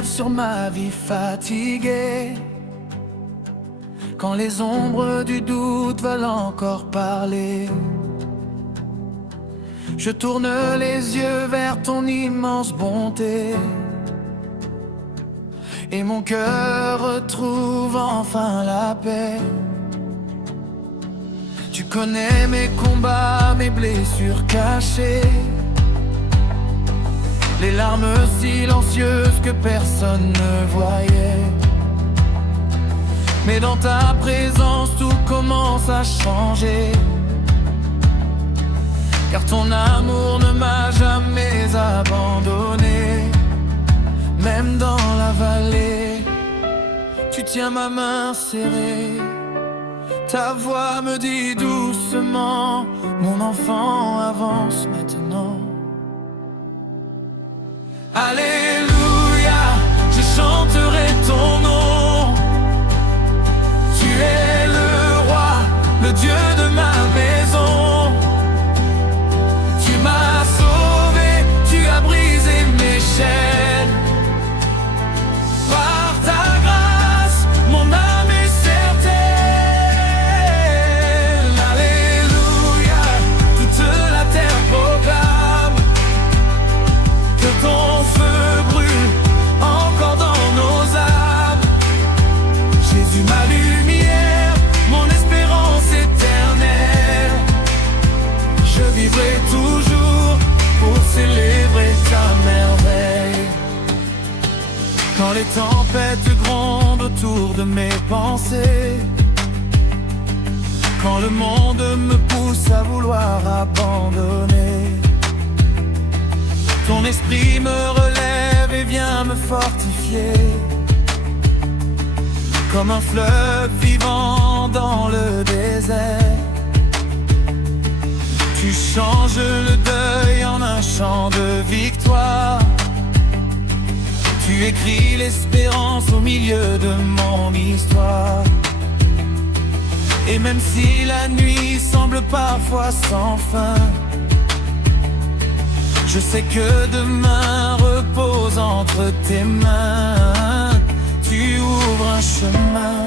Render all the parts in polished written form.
lève sur ma vie fatiguée, quand les ombres du doute veulent encore parler, je tourne les yeux vers ton immense bonté, et mon cœur retrouve enfin la paix. Tu connais mes combats, mes blessures cachées, les larmes silencieuses que personne ne voyait. Mais dans ta présence tout commence à changer, car ton amour ne m'a jamais abandonné. Même dans la vallée, tu tiens ma main serrée. Ta voix me dit doucement, mon enfant, avance maintenant. Alléluia, je chanterai ton nom. Tu es le roi, le Dieu de ma maison. Tu m'as sauvé, tu as brisé mes chaînes. Par ta grâce, mon âme est certaine. Alléluia, toute la terre proclame que ton feu brûle encore dans nos âmes. Jésus, ma lumière, mon espérance éternelle. Je vivrai toujours pour célébrer ta merveille. Quand les tempêtes grondent autour de mes pensées, quand le monde me pousse à vouloir abandonner, ton esprit me relève et vient me fortifier. Comme un fleuve vivant dans le désert, tu changes le deuil en un chant de victoire. Tu écris l'espérance au milieu de mon histoire. Et même si la nuit semble parfois sans fin, je sais que demain repose entre tes mains. Tu ouvres un chemin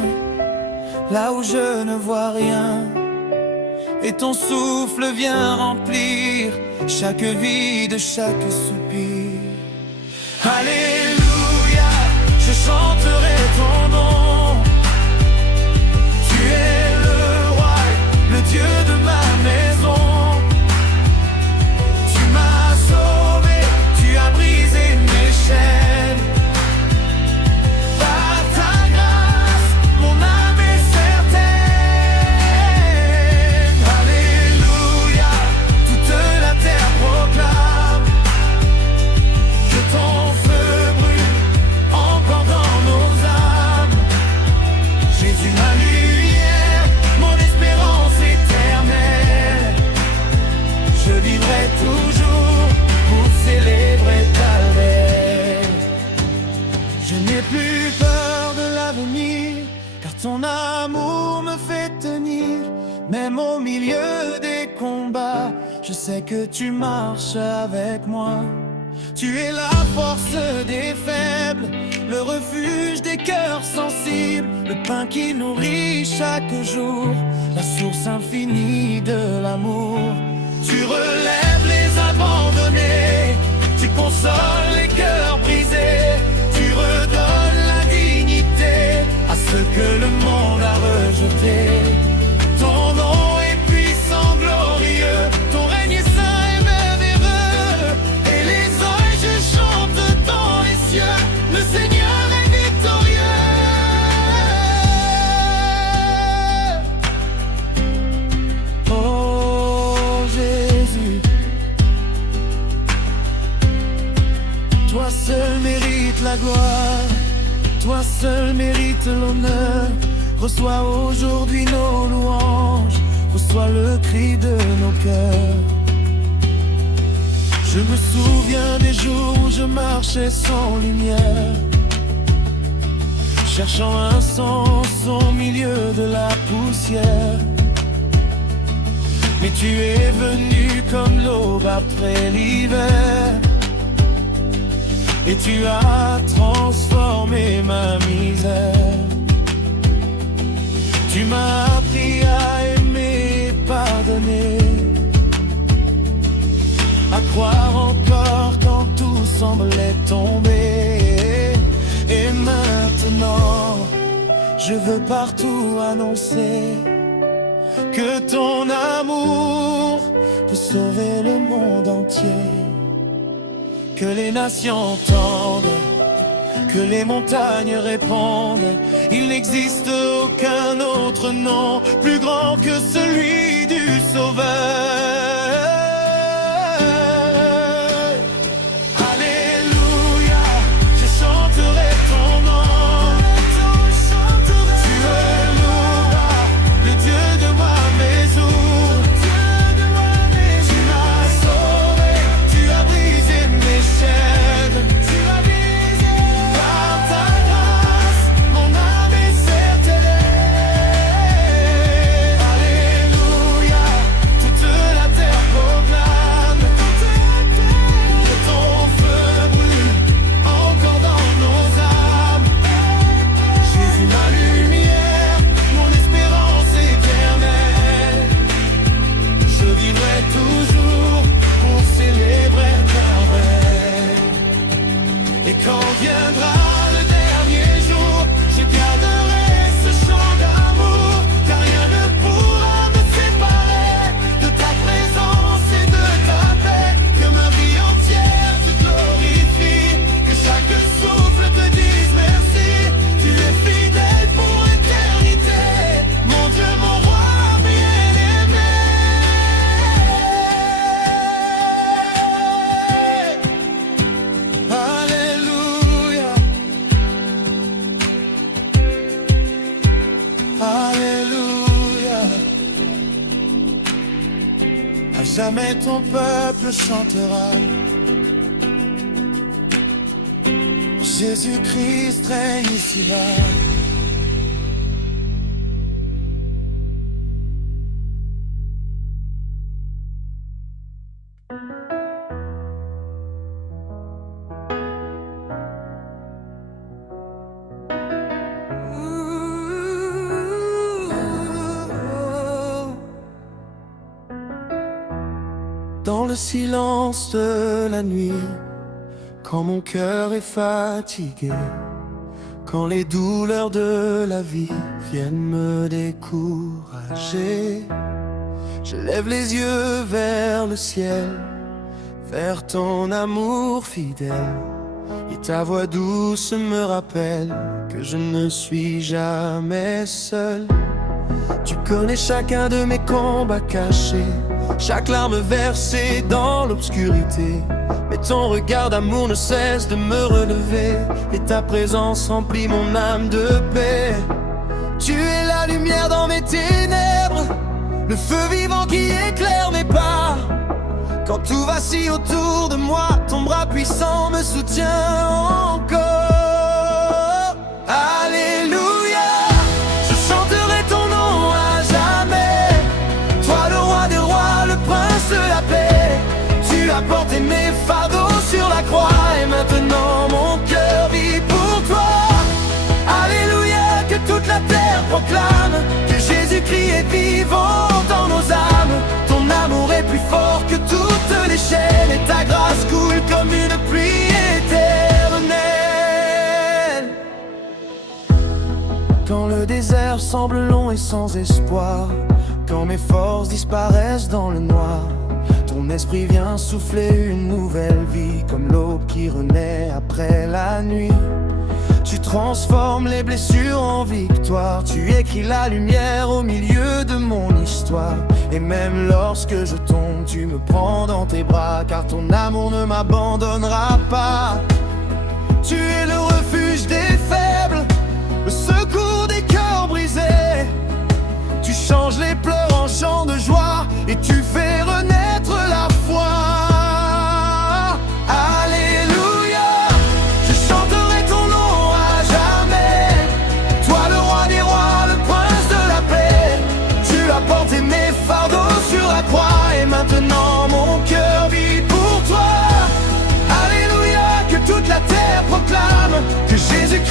là où je ne vois rien, et ton souffle vient remplir chaque vide, chaque soupir. Alléluia, je chanterai ton nom. Tu es le roi, le Dieu de ma maison. Tu m'as sauvé, tu as brisé mes chaînes. Par ta grâce, mon âme est certaine. Alléluia, toute la terre proclame que ton feu brûle encore dans nos âmes. Jésus, ma lumière, mon espérance éternelle. Je vivrai toujours pour célébrer ta veille. Je n'ai plus peur de l'avenir, car ton amour me fait tenir. Même au milieu des combats, je sais que tu marches avec moi. Tu es la force des faibles, le refuge des cœurs sensibles, le pain qui nourrit chaque jour, la source infinie de l'amour. Tu relèves les abandonnés, tu consoles les cœurs brisés, tu redonnes la dignité à ceux que le monde a rejetés. Ton nom est puissant, glorieux, ton règne est saint et merveilleux. Et les anges chantent dans les cieux, le Seigneur est victorieux. Oh Jésus, toi seul mérites la gloire, toi seul mérites l'honneur. Reçois aujourd'hui nos louanges, reçois le cri de nos cœurs. Je me souviens des jours où je marchais sans lumière, cherchant un sens au milieu de la poussière. Mais tu es venu comme l'aube après l'hiver, et tu as transformé ma misère. Tu m'as appris à aimer, pardonner, à croire encore quand tout semblait tomber. Et maintenant, je veux partout annoncer que ton amour peut sauver le monde entier. Que les nations entendent, que les montagnes répondent. Il n'existe aucun autre nom plus grand que celui du Sauveur. Alléluia, je chanterai ton nom. Tu es le roi, le Dieu de moi, mes jours. Tu m'as sauvé, tu as brisé mes chaînes. Par ta grâce, mon âme est certaine. Alléluia, toute la terre proclame que ton feu brûle encore dans nos âmes. Jésus, ma lumière, mon espérance éternelle. Je vivrai toujours pour célébrer ta merveille. Et quand viendra le dernier jour, je garderai ce chant d'amour, car rien ne pourra me séparer de ta présence et de ta paix. Que ma vie entière te glorifie, que chaque souffle te dise merci. Tu es fidèle pour éternité, mon Dieu, mon roi bien-aimé. Alléluia, Alléluia. À jamais ton peuple chantera. Jésus-Christ règne ici-bas. Dans le silence de la nuit, quand mon cœur est fatigué, quand les douleurs de la vie viennent me décourager, je lève les yeux vers le ciel, vers ton amour fidèle. Et ta voix douce me rappelle que je ne suis jamais seul. Tu connais chacun de mes combats cachés, chaque larme versée dans l'obscurité. Mais ton regard d'amour ne cesse de me relever, et ta présence remplit mon âme de paix. Tu es la lumière dans mes ténèbres, le feu vivant qui éclaire mes pas. Quand tout vacille autour de moi, ton bras puissant me soutient encore. Alléluia, je chanterai ton nom à jamais. Toi le roi des rois, le prince de la paix. Tu as porté mes fardeaux sur la croix, et maintenant mon cœur vit pour toi. Alléluia, que toute la terre proclame que Jésus-Christ est vivant dans nos âmes. Ton amour est plus fort que toutes les chaînes, et ta grâce coule comme une pluie éternelle. Quand le désert semble long et sans espoir, quand mes forces disparaissent dans le noir, ton esprit vient souffler une nouvelle vie, comme l'aube qui renaît après la nuit. Tu transformes les blessures en victoire, tu écris la lumière au milieu de mon histoire. Et même lorsque je tombe, tu me prends dans tes bras, car ton amour ne m'abandonnera pas. Tu es le refuge des faibles, le secours des cœurs brisés. Tu changes les pleurs en chants de joie, et tu fais renaître la foi. Alléluia, je chanterai ton nom à jamais. Toi le roi des rois, le prince de la paix. Tu as porté mes fardeaux sur la croix, et maintenant mon cœur vit pour toi. Alléluia, que toute la terre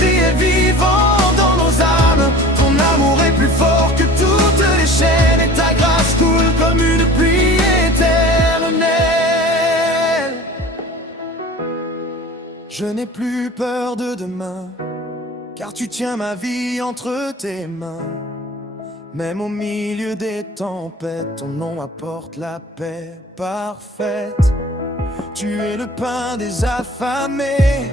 cri est vivant dans nos âmes. Ton amour est plus fort que toutes les chaînes, et ta grâce coule comme une pluie éternelle. Je n'ai plus peur de demain, car tu tiens ma vie entre tes mains. Même au milieu des tempêtes, ton nom apporte la paix parfaite. Tu es le pain des affamés,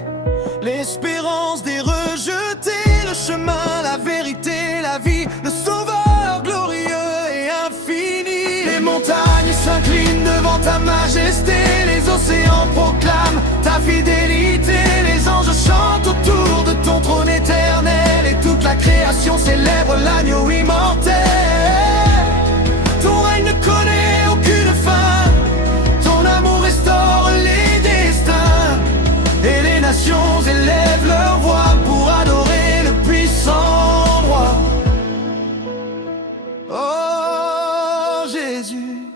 l'espérance des rejetés, le chemin, la vérité, la vie, le sauveur glorieux et infini. Les montagnes s'inclinent devant ta majesté, les océans proclament ta fidélité. Les anges chantent autour de ton trône éternel, et toute la création célèbre l'agneau immortel. Ton règne ne connaît aucune fin, ton amour restaure les destins, et les nations élèvent leur voix pour adorer le puissant roi. Oh Jésus,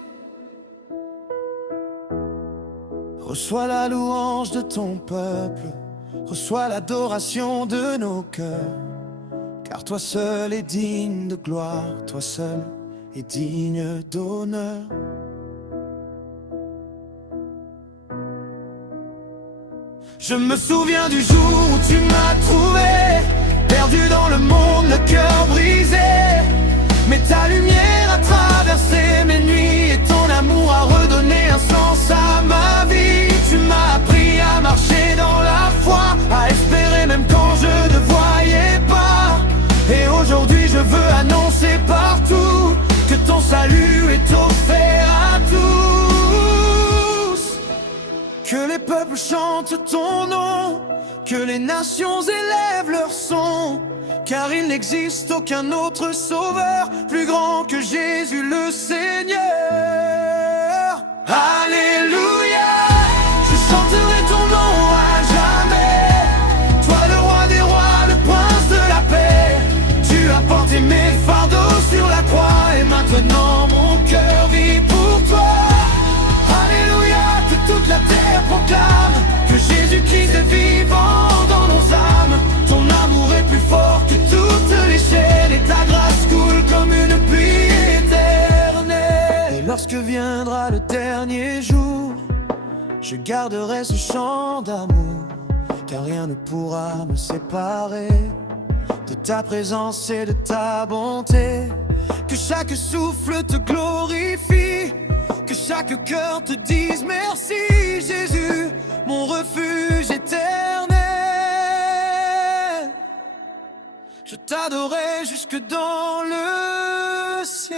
reçois la louange de ton peuple, reçois l'adoration de nos cœurs, car toi seul es digne de gloire, toi seul es digne d'honneur. Je me souviens du jour où tu m'as trouvé, perdu dans le monde, le cœur brisé. Mais ta lumière a traversé mes nuits, et ton amour a redonné un sens à ma vie. Tu m'as appris à marcher dans la foi, à espérer même quand je ne voyais pas. Et aujourd'hui je veux annoncer partout que ton salut est offert à tous. Que les peuples chantent ton nom, que les nations élèvent leur son, car il n'existe aucun autre sauveur plus grand que Jésus le Seigneur. Alléluia, je chanterai ton nom à jamais. Toi le roi des rois, le prince de la paix, tu as porté mes fardeaux sur la croix, et maintenant mon cœur vit pour toi. Alléluia, que toute la terre proclame que Jésus-Christ est vivant dans nos âmes. Ton amour est plus fort que toutes les chaînes, et ta grâce coule comme une pluie éternelle. Et lorsque viendra le dernier jour, je garderai ce chant d'amour, car rien ne pourra me séparer de ta présence et de ta bonté. Que chaque souffle te glorifie, que chaque cœur te dise merci Jésus, mon refuge éternel. Je t'adorerai jusque dans le ciel.